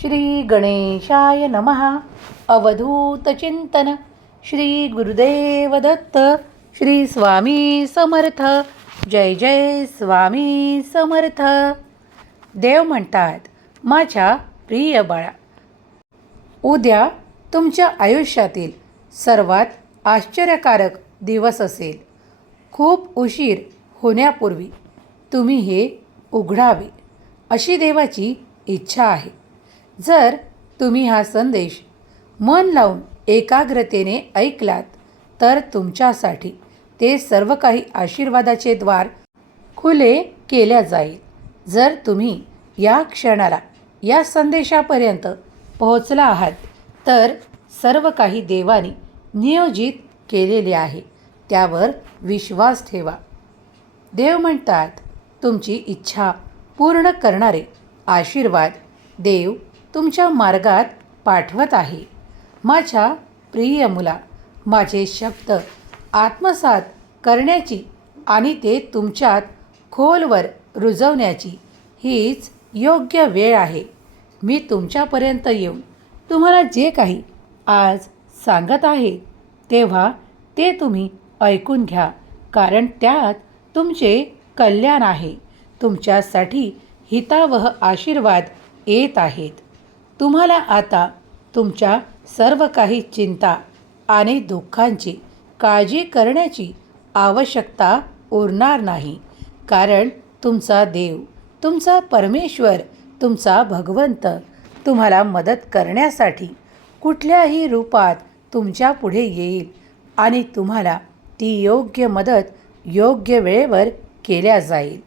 श्री गणेशाय नमः. अवधूत चिंतन. श्री गुरुदेव दत्त श्री स्वामी समर्थ. जय जय स्वामी समर्थ. देव म्हणतात माझ्या प्रिय बाळा उद्या तुमच्या आयुष्यातील सर्वात आश्चर्यकारक दिवस असेल. खूप उशीर होण्यापूर्वी तुम्ही हे उघडावे अशी देवाची इच्छा आहे. जर तुम्ही हा संदेश मन लावून एकाग्रतेने ऐकलात तर तुमच्यासाठी ते सर्व काही आशीर्वादाचे द्वार खुले केल्या जाईल. जर तुम्ही या क्षणाला या संदेशापर्यंत पोहोचला आहात तर सर्व काही देवाने नियोजित केलेले आहे. त्यावर विश्वास ठेवा. देव म्हणतात तुमची इच्छा पूर्ण करणारे आशीर्वाद देव तुमच्या मार्गात पाठवत आहे. माझ्या प्रिय मुला माझे शब्द आत्मसात करण्याची आणि ते तुमच्यात खोलवर रुजवण्याची हीच योग्य वेळ आहे. मी तुमच्यापर्यंत येऊन तुम्हाला जे काही आज सांगत आहे तेव्हा ते तुम्ही ऐकून घ्या कारण त्यात तुमचे कल्याण आहे. तुमच्यासाठी हितावह आशीर्वाद येत आहेत. तुम्हाला आता तुमच्या सर्व काही चिंता आणि दुःखांची काळजी करण्याची आवश्यकता उरणार नाही. कारण तुमचा देव तुमचा परमेश्वर तुमचा भगवंत तुम्हाला मदत करण्यासाठी कुठल्याही रूपात तुमच्यापुढे येईल आणि तुम्हाला ती योग्य मदत योग्य वेळेवर केल्या जाईल.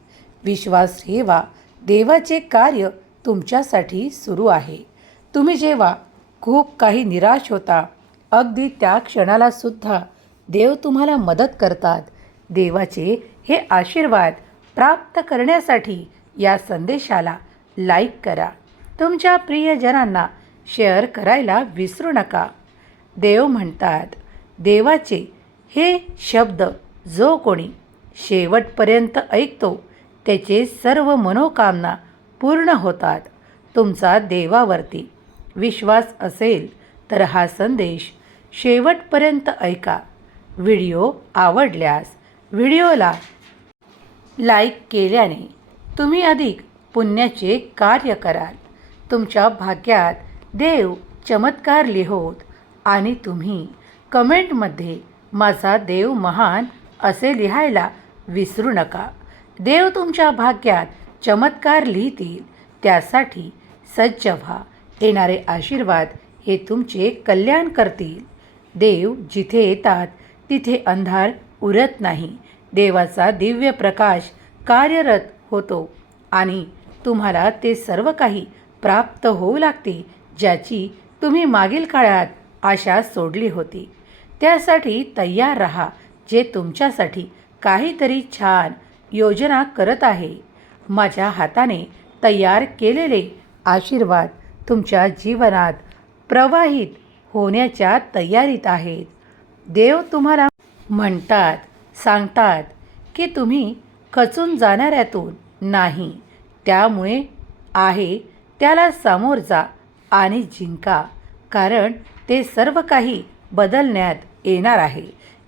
विश्वास ठेवा देवाचे कार्य तुमच्यासाठी सुरू आहे. तुम्ही जेव्हा खूप काही निराश होता अगदी त्या क्षणाला सुद्धा देव तुम्हाला मदत करतात. देवाचे हे आशीर्वाद प्राप्त करण्यासाठी या संदेशाला लाईक करा. तुमच्या प्रियजनांना शेअर करायला विसरू नका. देव म्हणतात देवाचे हे शब्द जो कोणी शेवटपर्यंत ऐकतो त्याचे सर्व मनोकामना पूर्ण होतात. तुमचा देवावरती विश्वास असेल तर हा संदेश शेवटपर्यंत ऐका. व्हिडिओ आवडल्यास व्हिडिओला लाईक केल्याने तुम्ही अधिक पुण्याचे कार्य कराल. तुमच्या भाग्यात देव चमत्कार लिहोत आणि तुम्ही कमेंटमध्ये माझा देव महान असे लिहायला विसरू नका. देव तुमच्या भाग्यात चमत्कार लिहितील त्यासाठी सज्ज व्हा. येणारे आशीर्वाद हे तुमचे कल्याण करतील. देव जिथे येतात तिथे अंधार उरत नाही. देवाचा दिव्य प्रकाश कार्यरत होतो आणि तुम्हाला ते सर्व काही प्राप्त होऊ लागते ज्याची तुम्ही मागील काळात आशा सोडली होती. त्यासाठी तयार रहा जे तुमच्यासाठी काहीतरी छान योजना करत आहे. माझ्या हाताने तयार केलेले आशीर्वाद तुमच्या जीवनात प्रवाहित होण्याच्या तयारीत आहेत. देव तुम्हाला म्हणतात सांगतात की तुम्ही खचून जाणाऱ्यातून नाही. त्यामुळे आहे त्याला सामोर जा आणि जिंका कारण ते सर्व काही बदलण्यात येणार आहे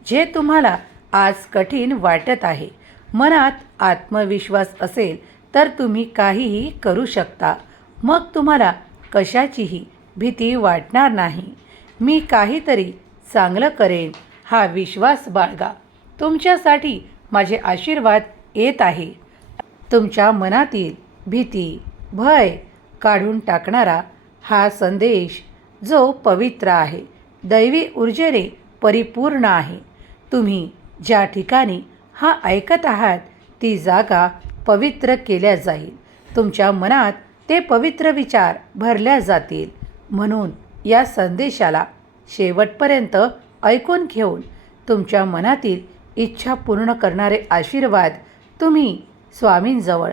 जे तुम्हाला आज कठीण वाटत आहे. मनात आत्मविश्वास असेल तर तुम्ही काहीही करू शकता. मग तुम्हाला कशाचीही भीती वाटणार नाही. मी काहीतरी चांगलं करेन हा विश्वास बाळगा. तुमच्यासाठी माझे आशीर्वाद येत आहे. तुमच्या मनातील भीती भय काढून टाकणारा हा संदेश जो पवित्र आहे दैवी ऊर्जेने परिपूर्ण आहे. तुम्ही ज्या ठिकाणी हा ऐकत आहात ती जागा पवित्र केल्या जाईल. तुमच्या मनात ते पवित्र विचार भरल्या जातील म्हणून या संदेशाला शेवटपर्यंत ऐकून घेऊन तुमच्या मनातील इच्छा पूर्ण करणारे आशीर्वाद तुम्ही स्वामींजवळ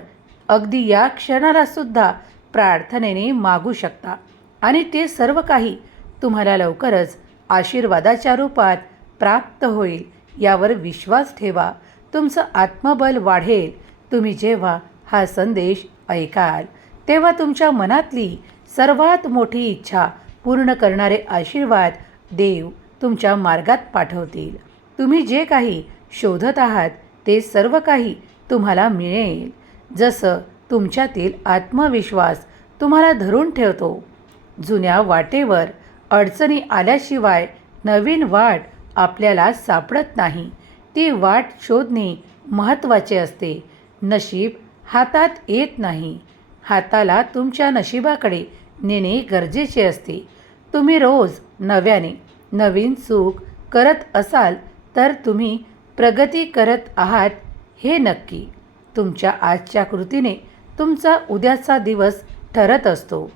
अगदी या क्षणालासुद्धा प्रार्थनेने मागू शकता. आणि ते सर्व काही तुम्हाला लवकरच आशीर्वादाच्या रूपात प्राप्त होईल यावर विश्वास ठेवा. तुमचं आत्मबल वाढेल. तुम्ही जेव्हा हा संदेश ऐकाल तेव्हा तुमच्या मनातली सर्वात मोठी इच्छा पूर्ण करणारे आशीर्वाद देव तुमच्या मार्गात पाठवतील. तुम्ही जे काही शोधत आहात ते सर्व काही तुम्हाला मिळेल. जसं तुमच्यातील आत्मविश्वास तुम्हाला धरून ठेवतो. जुन्या वाटेवर अडचणी आल्याशिवाय नवीन वाट आपल्याला सापडत नाही. ती वाट शोधणे महत्त्वाचे असते. नशीब हातात येत नाही. हाताला तुमच्या नशिबाकडे नेणे गरजेचे असते. तुम्ही रोज नव्याने नवीन चूक करत असाल तर तुम्ही प्रगती करत आहात हे नक्की. तुमच्या आजच्या कृतीने तुमचा उद्याचा दिवस ठरत असतो.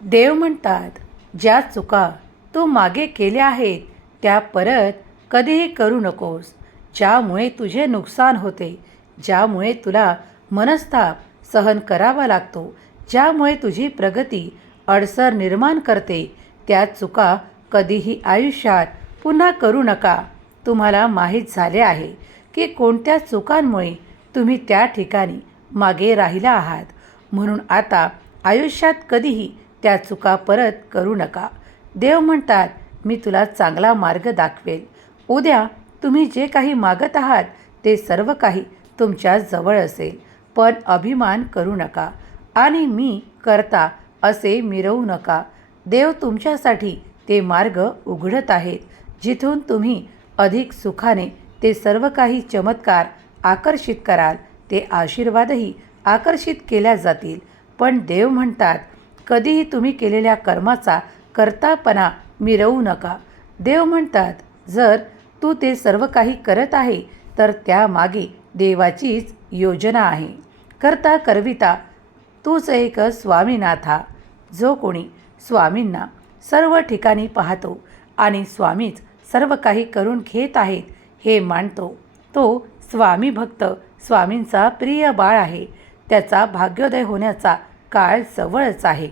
देव म्हणतात ज्या चुका तू मागे केल्या आहेत त्या परत कधीही करू नकोस. ज्यामुळे तुझे नुकसान होते ज्यामुळे तुला मनस्ताप सहन करावा लागतो. ज्यामुळे तुझी प्रगती अडसर निर्माण करते. त्या चुका कधीही आयुष्यात पुन्हा करू नका. तुम्हाला माहीत झाले आहे की कोणत्या चुकांमुळे तुम्ही त्या ठिकाणी मागे राहिला आहात. म्हणून आता आयुष्यात कधीही त्या चुका परत करू नका. देव म्हणतात मी तुला चांगला मार्ग दाखवेल. उद्या तुम्ही जे काही मागत आहात ते सर्व काही तुमच्या जवळ असेल. पण अभिमान करू नका. आणि मी करता असे मिरवू नका. देव तुमच्यासाठी ते मार्ग उघडत आहेत. जिथून तुम्ही अधिक सुखाने ते सर्व काही चमत्कार आकर्षित कराल ते आशीर्वादही आकर्षित केल्या जातील. पण देव म्हणतात कधीही तुम्ही केलेल्या कर्माचा करतापणा मिरवू नका. देव म्हणतात जर तू ते सर्व काही करत आहे तर त्यामागे देवाचीच योजना आहे. करता करविता तूच एक स्वामीनाथा. जो कोणी स्वामींना सर्व ठिकाणी पाहतो आणि स्वामीच सर्व काही करून घेत आहेत हे मानतो. तो स्वामी भक्त स्वामींचा प्रिय बाळ आहे. त्याचा भाग्योदय होण्याचा काळ जवळच आहे.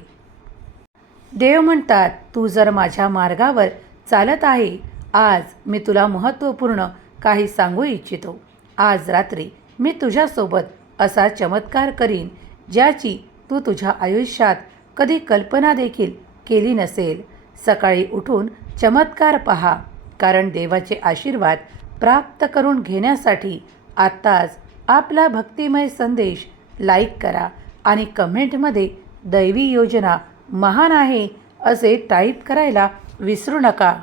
देव म्हणतात तू जर माझ्या मार्गावर चालत आहे आज मी तुला महत्त्वपूर्ण काही सांगू इच्छितो. आज रात्री मी तुझ्यासोबत असा चमत्कार करीन ज्याची तू तुझ्या आयुष्यात कधी कल्पना देखील केली नसेल. सकाळी उठून चमत्कार पहा कारण देवाचे आशीर्वाद प्राप्त करून घेण्यासाठी आत्ताच आपला भक्तिमय संदेश लाईक करा आणि कमेंटमध्ये दैवी योजना महान आहे असे टाईप करायला विसरू नका.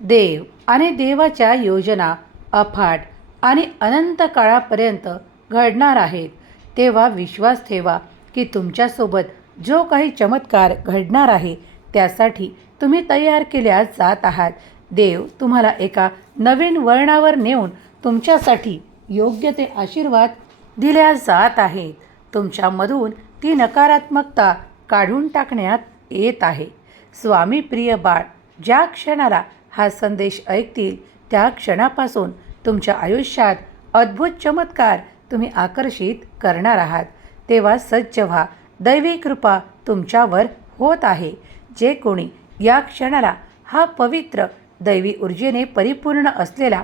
देव आणि देवाच्या योजना अफाट आणि अनंत काळापर्यंत घडणार आहेत. तेव्हा विश्वास ठेवा की तुमच्यासोबत जो काही चमत्कार घडणार आहे त्यासाठी तुम्ही तयार केल्या जात आहात. देव तुम्हाला एका नवीन वळणावर नेऊन तुमच्यासाठी योग्य ते आशीर्वाद दिल्या जात आहेत तुमच्यामधून ती नकारात्मकता काढून टाकण्यात येत आहे. स्वामी प्रिय बाळ ज्या क्षणाला हा संदेश ऐकतील त्या क्षणापासून तुमच्या आयुष्यात अद्भुत चमत्कार तुम्ही आकर्षित करणार आहात. तेव्हा सज्ज व्हा. दैवी कृपा तुमच्यावर होत आहे. जे कोणी या क्षणाला हा पवित्र दैवी ऊर्जेने परिपूर्ण असलेला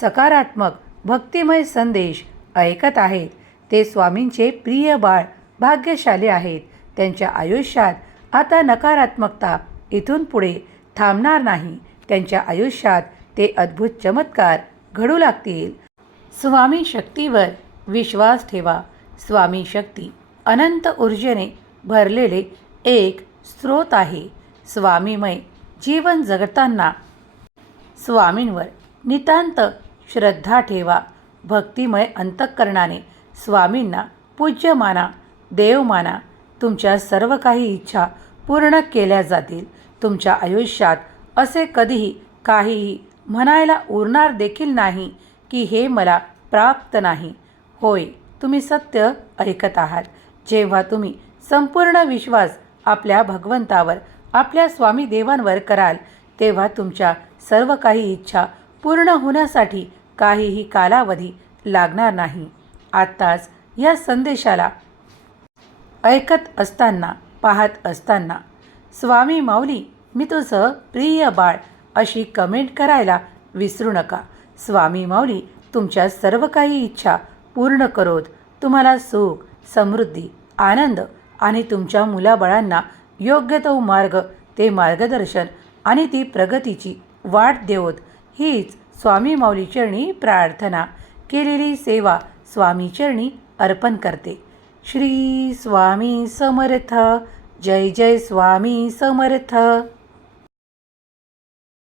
सकारात्मक भक्तिमय संदेश ऐकत आहेत. ते स्वामींचे प्रिय बाळ भाग्यशाली आहेत. त्यांच्या आयुष्यात आता नकारात्मकता इथून पुढे थांबणार नाही. त्यांच्या आयुष्यात ते अद्भुत चमत्कार घडू लागतील. स्वामी शक्तीवर विश्वास ठेवा. स्वामी शक्ती अनंत ऊर्जेने भरलेले एक स्रोत आहे. स्वामीमय जीवन जगताना स्वामींवर नितांत श्रद्धा ठेवा. भक्तिमय अंतःकरणाने स्वामींना पूज्य माना देव माना. तुमच्या सर्व काही इच्छा पूर्ण केल्या जातील. तुमच्या आयुष्यात असे कधीही काहीही म्हणायला उरणार देखील नाही की हे मला प्राप्त नाही. होय तुम्ही सत्य ऐकत आहात. जेव्हा तुम्ही संपूर्ण विश्वास आपल्या भगवंतावर आपल्या स्वामी देवांवर कराल तेव्हा तुमच्या सर्व काही इच्छा पूर्ण होण्यासाठी काहीही कालावधी लागणार नाही. आत्ताच या संदेशाला ऐकत असताना पाहत असताना स्वामी माऊली मी तुझं प्रिय बाळ अशी कमेंट करायला विसरू नका. स्वामी माऊली तुमच्या सर्व काही इच्छा पूर्ण करोत. तुम्हाला सुख समृद्धी आनंद आणि तुमच्या मुलाबाळांना योग्य तो मार्ग ते मार्गदर्शन आणि ती प्रगतीची वाट देवत. हीच स्वामी माऊलीचरणी प्रार्थना. केलेली सेवा स्वामीचरणी अर्पण करते. श्री स्वामी समर्थ. जय जय स्वामी समर्थ.